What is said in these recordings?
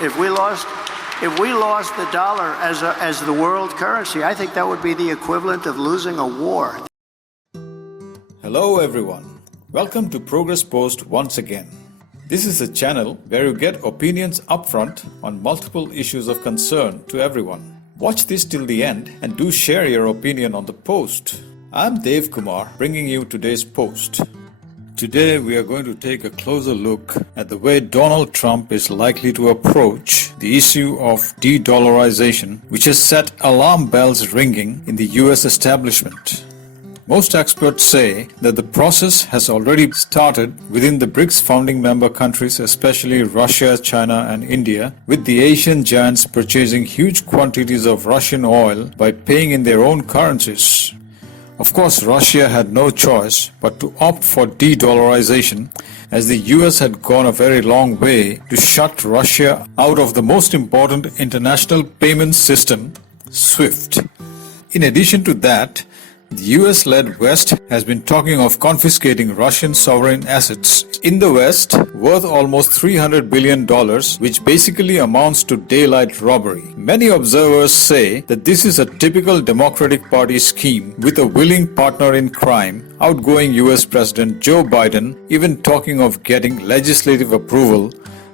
If we lost the dollar as the world currency, I think that would be the equivalent of losing a war. Hello everyone. Welcome to Progress Post once again. This is a channel where you get opinions upfront on multiple issues of concern to everyone. Watch this till the end and do share your opinion on the post. I'm Dev Kumar bringing you today's post. Today we are going to take a closer look at the way Donald Trump is likely to approach the issue of de-dollarisation, which has set alarm bells ringing in the US establishment. Most experts say that the process has already started within the BRICS founding member countries, especially Russia, China and India, with the Asian giants purchasing huge quantities of Russian oil by paying in their own currencies. Of course, Russia had no choice but to opt for de-dollarisation, as the US had gone a very long way to shut Russia out of the most important international payment system, SWIFT. In addition to that, the US-led West has been talking of confiscating Russian sovereign assets in the West worth almost $300 billion, which basically amounts to daylight robbery. Many observers say that this is a typical Democratic Party scheme with a willing partner in crime, outgoing US President Joe Biden even talking of getting legislative approval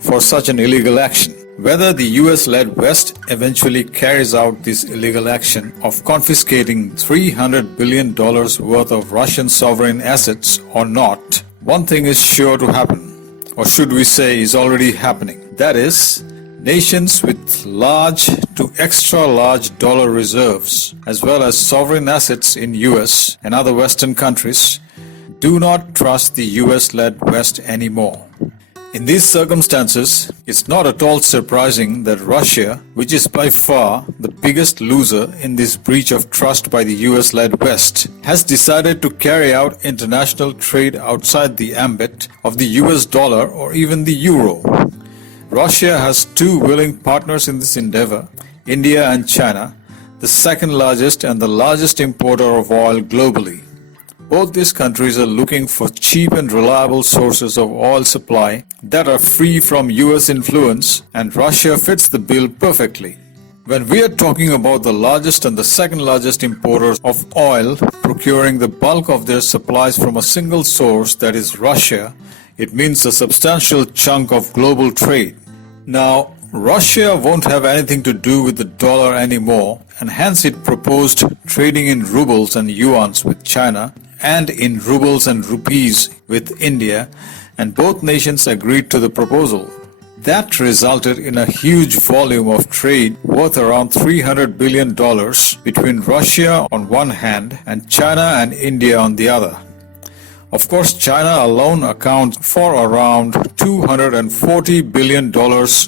for such an illegal action. Whether the US-led West eventually carries out this illegal action of confiscating $300 billion worth of Russian sovereign assets or not, one thing is sure to happen, or should we say is already happening. That is, nations with large to extra large dollar reserves, as well as sovereign assets in US and other Western countries, do not trust the US-led West anymore. In these circumstances, it's not at all surprising that Russia, which is by far the biggest loser in this breach of trust by the US-led West, has decided to carry out international trade outside the ambit of the US dollar or even the euro. Russia has two willing partners in this endeavor, India and China, the second largest and the largest importer of oil globally. Both these countries are looking for cheap and reliable sources of oil supply that are free from US influence, and Russia fits the bill perfectly. When we are talking about the largest and the second largest importers of oil procuring the bulk of their supplies from a single source, that is Russia, it means a substantial chunk of global trade. Now, Russia won't have anything to do with the dollar anymore, and hence it proposed trading in rubles and yuans with China and in rubles and rupees with India, and both nations agreed to the proposal. That resulted in a huge volume of trade worth around $300 billion between Russia on one hand and China and India on the other. Of course, China alone accounts for around $240 billion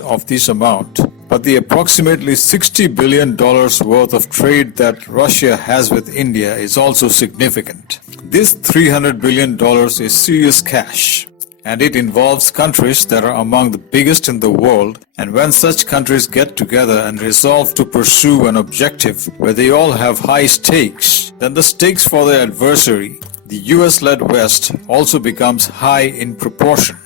of this amount, but the approximately $60 billion worth of trade that Russia has with India is also significant. This $300 billion is serious cash, and it involves countries that are among the biggest in the world, and when such countries get together and resolve to pursue an objective where they all have high stakes, then the stakes for their adversary, the US-led West, also becomes high in proportion.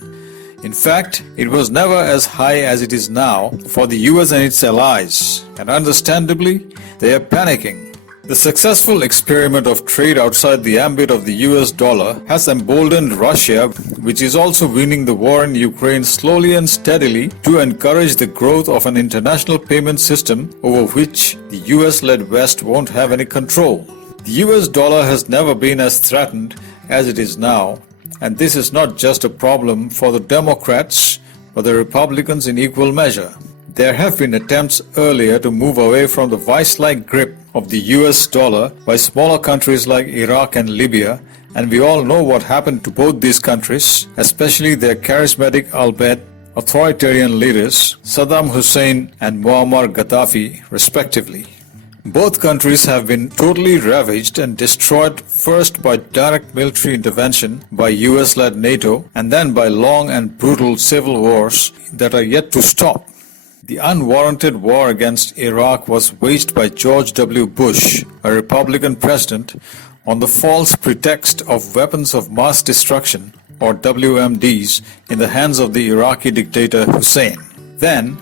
In fact, it was never as high as it is now for the US and its allies, and understandably, they are panicking. The successful experiment of trade outside the ambit of the US dollar has emboldened Russia, which is also winning the war in Ukraine slowly and steadily, to encourage the growth of an international payment system over which the US-led West won't have any control. The US dollar has never been as threatened as it is now, and this is not just a problem for the Democrats, but the Republicans in equal measure. There have been attempts earlier to move away from the vice-like grip of the US dollar by smaller countries like Iraq and Libya, and we all know what happened to both these countries, especially their charismatic albeit authoritarian leaders, Saddam Hussein and Muammar Gaddafi, respectively. Both countries have been totally ravaged and destroyed, first by direct military intervention by US-led NATO and then by long and brutal civil wars that are yet to stop. The unwarranted war against Iraq was waged by George W. Bush, a Republican president, on the false pretext of weapons of mass destruction, or WMDs, in the hands of the Iraqi dictator Hussein. Then,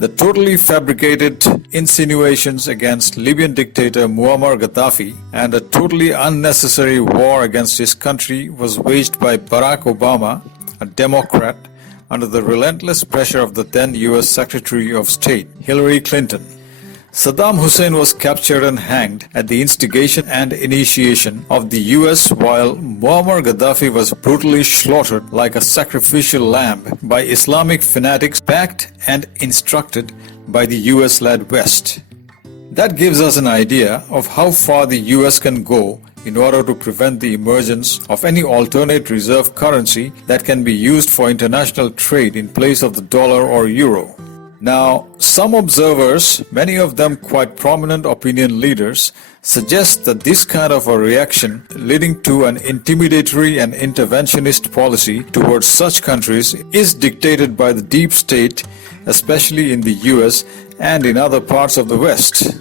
The totally fabricated insinuations against Libyan dictator Muammar Gaddafi and a totally unnecessary war against his country was waged by Barack Obama, a Democrat, under the relentless pressure of the then US Secretary of State, Hillary Clinton. Saddam Hussein was captured and hanged at the instigation and initiation of the US, while Muammar Gaddafi was brutally slaughtered like a sacrificial lamb by Islamic fanatics backed and instructed by the US-led West. That gives us an idea of how far the US can go in order to prevent the emergence of any alternate reserve currency that can be used for international trade in place of the dollar or euro. Now, some observers, many of them quite prominent opinion leaders, suggest that this kind of a reaction leading to an intimidatory and interventionist policy towards such countries is dictated by the deep state, especially in the US and in other parts of the West.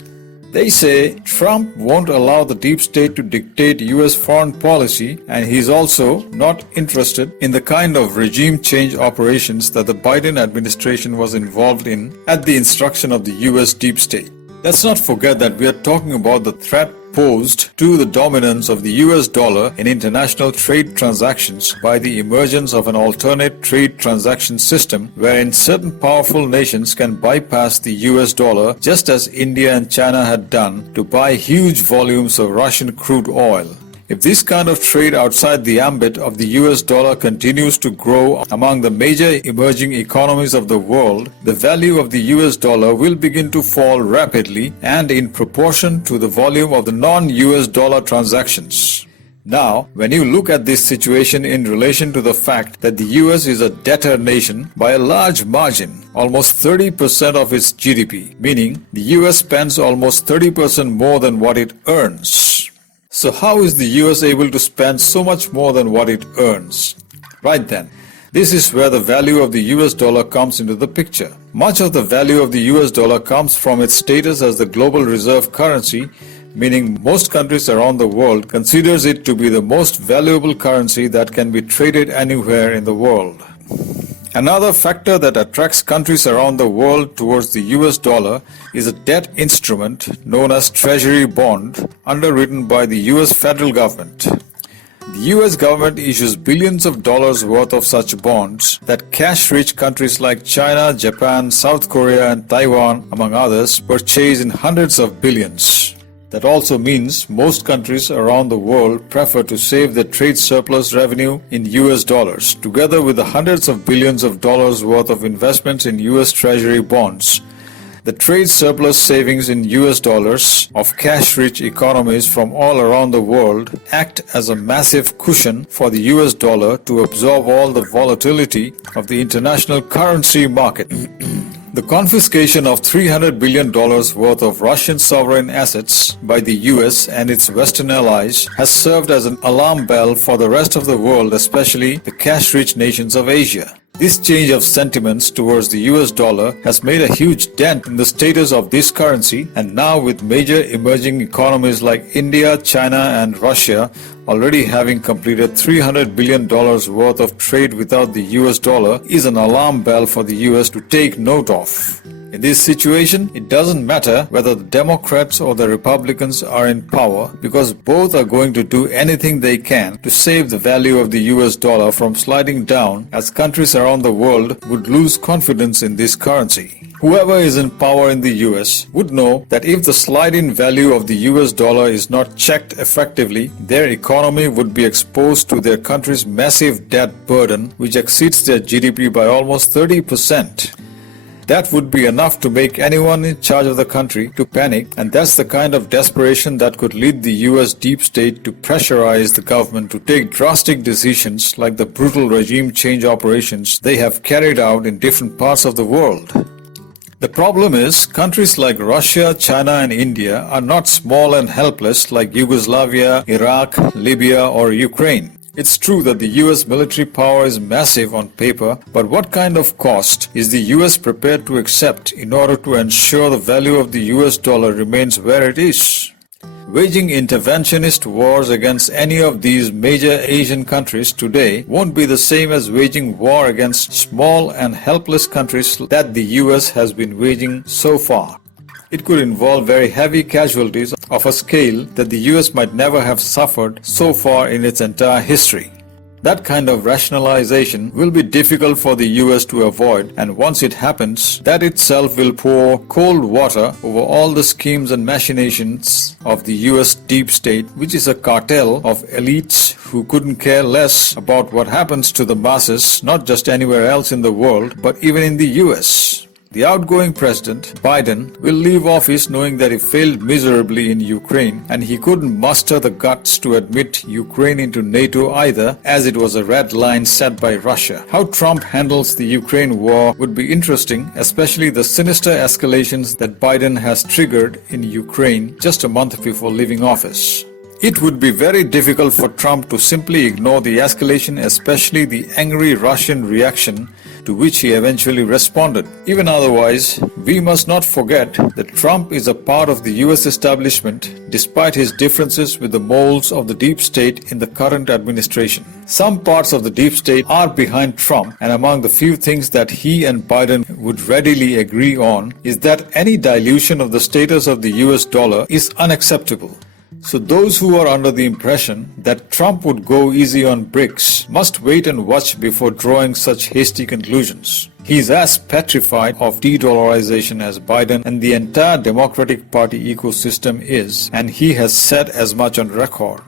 They say Trump won't allow the deep state to dictate US foreign policy, and he's also not interested in the kind of regime change operations that the Biden administration was involved in at the instruction of the US deep state. Let's not forget that we are talking about the threat posed to the dominance of the US dollar in international trade transactions by the emergence of an alternate trade transaction system wherein certain powerful nations can bypass the US dollar just as India and China had done to buy huge volumes of Russian crude oil. If this kind of trade outside the ambit of the US dollar continues to grow among the major emerging economies of the world, the value of the US dollar will begin to fall rapidly and in proportion to the volume of the non-US dollar transactions. Now, when you look at this situation in relation to the fact that the US is a debtor nation by a large margin, almost 30% of its GDP, meaning the US spends almost 30% more than what it earns. So how is the US able to spend so much more than what it earns? Right then, this is where the value of the US dollar comes into the picture. Much of the value of the US dollar comes from its status as the global reserve currency, meaning most countries around the world considers it to be the most valuable currency that can be traded anywhere in the world. Another factor that attracts countries around the world towards the US dollar is a debt instrument known as Treasury bond, underwritten by the US federal government. The US government issues billions of dollars worth of such bonds that cash-rich countries like China, Japan, South Korea and Taiwan, among others, purchase in hundreds of billions. That also means most countries around the world prefer to save their trade surplus revenue in US dollars, together with the hundreds of billions of dollars worth of investments in US Treasury bonds. The trade surplus savings in US dollars of cash-rich economies from all around the world act as a massive cushion for the US dollar to absorb all the volatility of the international currency market. The confiscation of $300 billion worth of Russian sovereign assets by the US and its Western allies has served as an alarm bell for the rest of the world, especially the cash-rich nations of Asia. This change of sentiments towards the US dollar has made a huge dent in the status of this currency, and now with major emerging economies like India, China and Russia already having completed $300 billion worth of trade without the US dollar is an alarm bell for the US to take note of. In this situation, it doesn't matter whether the Democrats or the Republicans are in power, because both are going to do anything they can to save the value of the US dollar from sliding down, as countries around the world would lose confidence in this currency. Whoever is in power in the US would know that if the slide in value of the US dollar is not checked effectively, their economy would be exposed to their country's massive debt burden, which exceeds their GDP by almost 30%. That would be enough to make anyone in charge of the country to panic, and that's the kind of desperation that could lead the US deep state to pressurize the government to take drastic decisions like the brutal regime change operations they have carried out in different parts of the world. The problem is, countries like Russia, China and India are not small and helpless like Yugoslavia, Iraq, Libya or Ukraine. It's true that the US military power is massive on paper, but what kind of cost is the US prepared to accept in order to ensure the value of the US dollar remains where it is? Waging interventionist wars against any of these major Asian countries today won't be the same as waging war against small and helpless countries that the US has been waging so far. It could involve very heavy casualties of a scale that the US might never have suffered so far in its entire history. That kind of rationalization will be difficult for the US to avoid, and once it happens, that itself will pour cold water over all the schemes and machinations of the US deep state, which is a cartel of elites who couldn't care less about what happens to the masses, not just anywhere else in the world, but even in the US. The outgoing president, Biden, will leave office knowing that he failed miserably in Ukraine, and he couldn't muster the guts to admit Ukraine into NATO either, as it was a red line set by Russia. How Trump handles the Ukraine war would be interesting, especially the sinister escalations that Biden has triggered in Ukraine just a month before leaving office. It would be very difficult for Trump to simply ignore the escalation, especially the angry Russian reaction to which he eventually responded. Even otherwise, we must not forget that Trump is a part of the US establishment despite his differences with the molds of the deep state in the current administration. Some parts of the deep state are behind Trump, and among the few things that he and Biden would readily agree on is that any dilution of the status of the US dollar is unacceptable. So those who are under the impression that Trump would go easy on BRICS must wait and watch before drawing such hasty conclusions. He is as petrified of de-dollarisation as Biden and the entire Democratic Party ecosystem is, and he has said as much on record.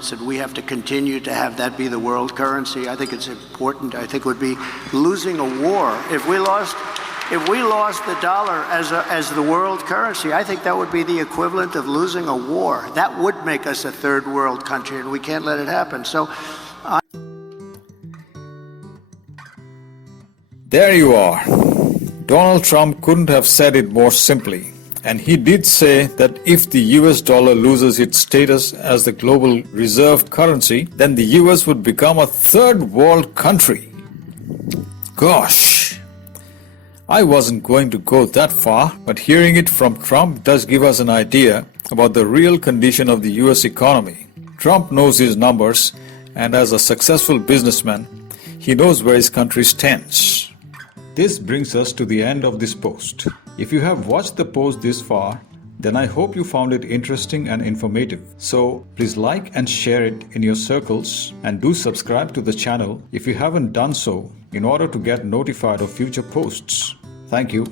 Said we have to continue to have that be the world currency. I think it's important. I think it would be losing a war if we lost the dollar as the world currency. I think that would be the equivalent of losing a war. That would make us a third world country, and we can't let it happen. So there you are. Donald Trump couldn't have said it more simply. And he did say that if the US dollar loses its status as the global reserve currency, then the US would become a third world country. Gosh, I wasn't going to go that far, but hearing it from Trump does give us an idea about the real condition of the US economy. Trump knows his numbers, and as a successful businessman, he knows where his country stands. This brings us to the end of this post. If you have watched the post this far, then I hope you found it interesting and informative. So please like and share it in your circles, and do subscribe to the channel if you haven't done so in order to get notified of future posts. Thank you.